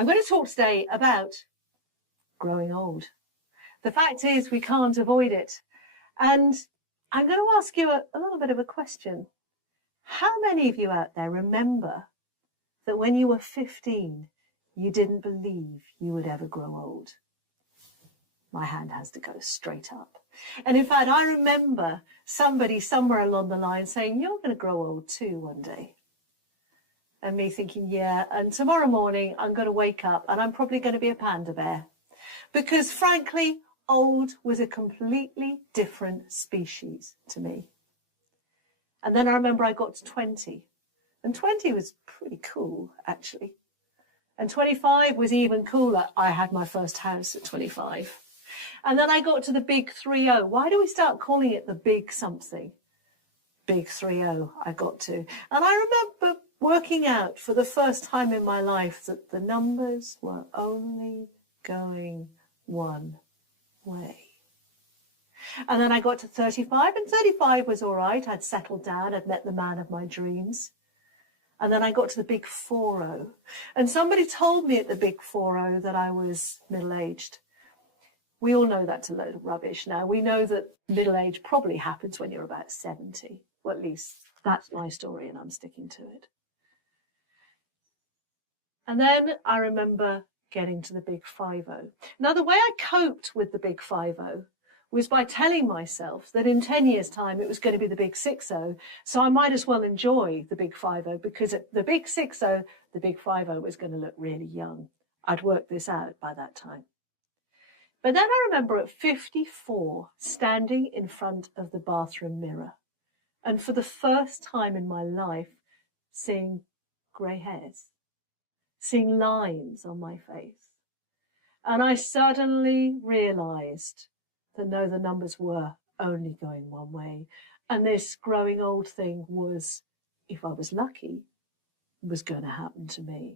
I'm going to talk today about growing old. The fact is we can't avoid it. And I'm going to ask you a little bit of a question. How many of you out there remember that when you were 15, you didn't believe you would ever grow old? My hand has to go straight up. And in fact, I remember somebody somewhere along the line saying, you're going to grow old too one day. And me thinking, yeah, and tomorrow morning I'm going to wake up and I'm probably going to be a panda bear. Because frankly, old was a completely different species to me. And then I remember I got to 20. And 20 was pretty cool, actually. And 25 was even cooler. I had my first house at 25. And then I got to the big 30. Why do we start calling it the big something? Big 30 I got to. And I remember working out for the first time in my life that the numbers were only going one way. And then I got to 35, and 35 was all right. I'd settled down. I'd met the man of my dreams. And then I got to the big 40. And somebody told me at the big 40 that I was middle-aged. We all know that's a load of rubbish now. We know that middle age probably happens when you're about 70. Well, at least that's my story and I'm sticking to it. And then I remember getting to the big 50. Now, the way I coped with the big 50 was by telling myself that in 10 years' time it was going to be the big 60. So I might as well enjoy the big 50 because at the big 60, the big 50 was going to look really young. I'd worked this out by that time. But then I remember at 54 standing in front of the bathroom mirror and for the first time in my life seeing grey hairs, seeing lines on my face. And I suddenly realised that no, the numbers were only going one way. And this growing old thing was, if I was lucky, was going to happen to me.